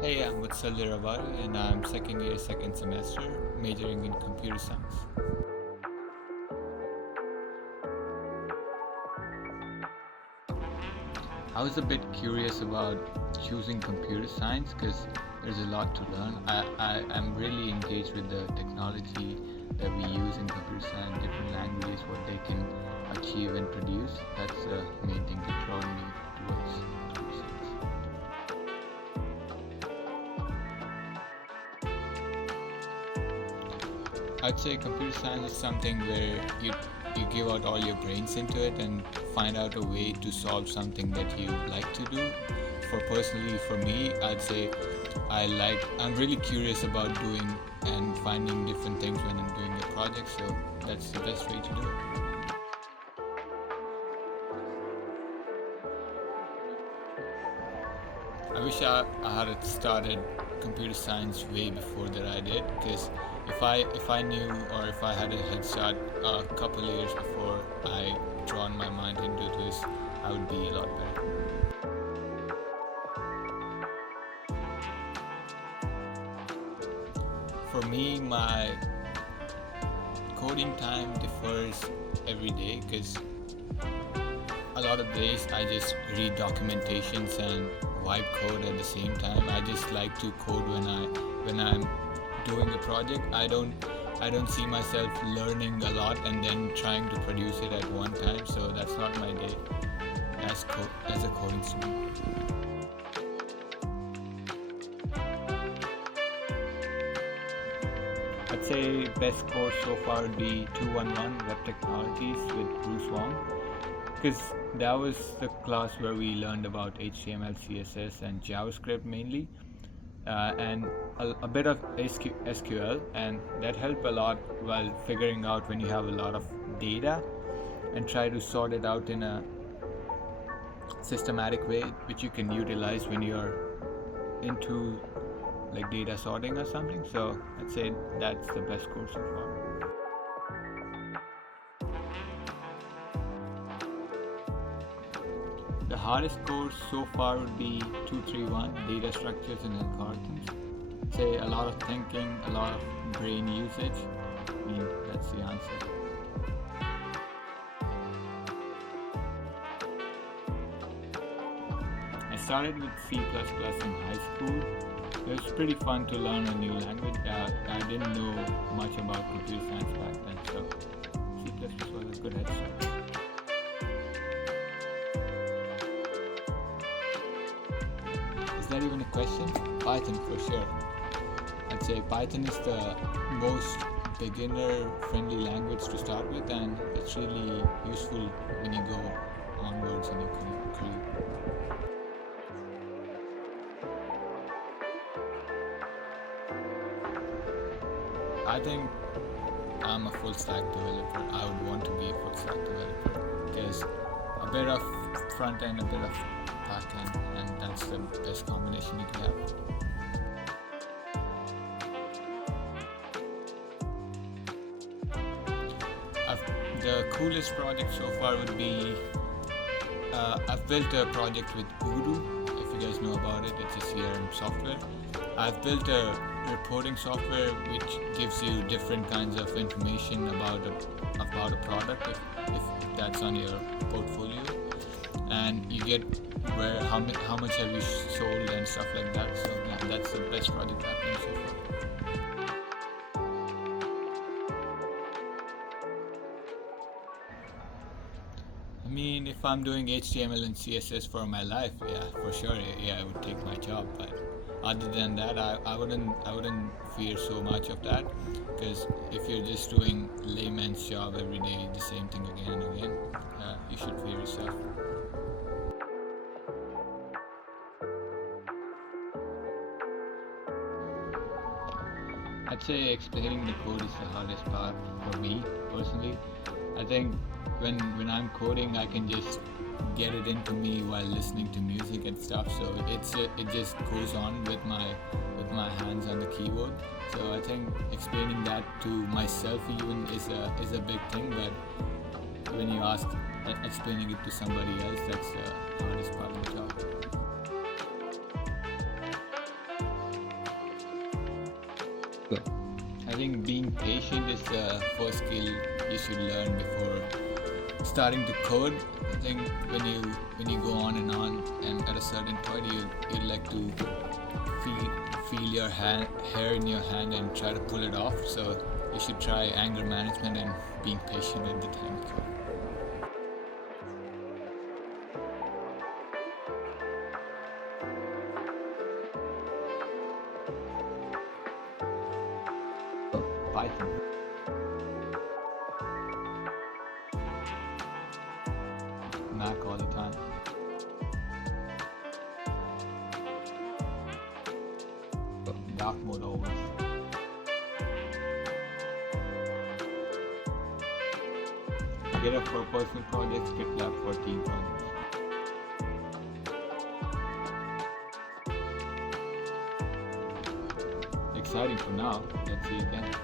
Hey, I'm Vatsalya Rabari and I'm second year, second semester, majoring in computer science. I was a bit curious about choosing computer science because there's a lot to learn. I'm really engaged with the technology that we use in computer science, different languages, what they can achieve and produce. That's the main thing that drawn me towards computer science. I'd say computer science is something where you give out all your brains into it and find out a way to solve something that you like to do. For me, I'd say I'm really curious about doing and finding different things when I'm doing a project, so that's the best way to do it. I wish I had started computer science way before that I did, because if I knew, or if I had a head start a couple years before I drawn my mind into this, I would be a lot better. For me, my coding time differs every day, because a lot of days I just read documentations and wipe code at the same time. I just like to code when I'm doing a project. I don't see myself learning a lot and then trying to produce it at one time. So that's not my day as a coding student. I'd say best course so far would be 211 Web Technologies with Bruce Wong, because that was the class where we learned about HTML, CSS, and JavaScript mainly, and a bit of SQL, and that helped a lot while figuring out when you have a lot of data and try to sort it out in a systematic way, which you can utilize when you're into like data sorting or something. So I'd say that's the best course so far. The hardest course so far would be 231 Data Structures and Algorithms. Say a lot of thinking, a lot of brain usage. I mean, that's the answer. I started with C++ in high school. It was pretty fun to learn a new language. I didn't know much about computer science back then, so C++ was a good head start. Is that even a question? Python for sure. I'd say Python is the most beginner-friendly language to start with, and it's really useful when you go onwards in your career. I think I'm a full stack developer. I would want to be a full stack developer because a bit of front end, a bit of back end, and that's the best combination you can have. The coolest project so far would be I've built a project with Voodoo. If you guys know about it, it's a CRM software. I've built a reporting software which gives you different kinds of information about a product if that's on your portfolio, and you get how much have you sold and stuff like that. So yeah, that's the best project I've done so far. I mean, if I'm doing HTML and CSS for my life, yeah, for sure, yeah, I would take my job. But other than that, I wouldn't fear so much of that, because if you're just doing layman's job every day, the same thing again and again, you should fear yourself. I'd say explaining the code is the hardest part for me personally. I think when I'm coding, I can just get it into me while listening to music and stuff. So it just goes on with my hands on the keyboard. So I think explaining that to myself even is a big thing. But when you ask explaining it to somebody else, that's the hardest part of the job. I think being patient is the first skill you should learn before starting to code. I think when you go on and at a certain point you like to feel your hair in your hand and try to pull it off. So you should try anger management and being patient at the time you code. Python. Mac all the time. Dark mode always. GitHub for personal projects, GitLab for team projects. Exciting for now. Let's see again.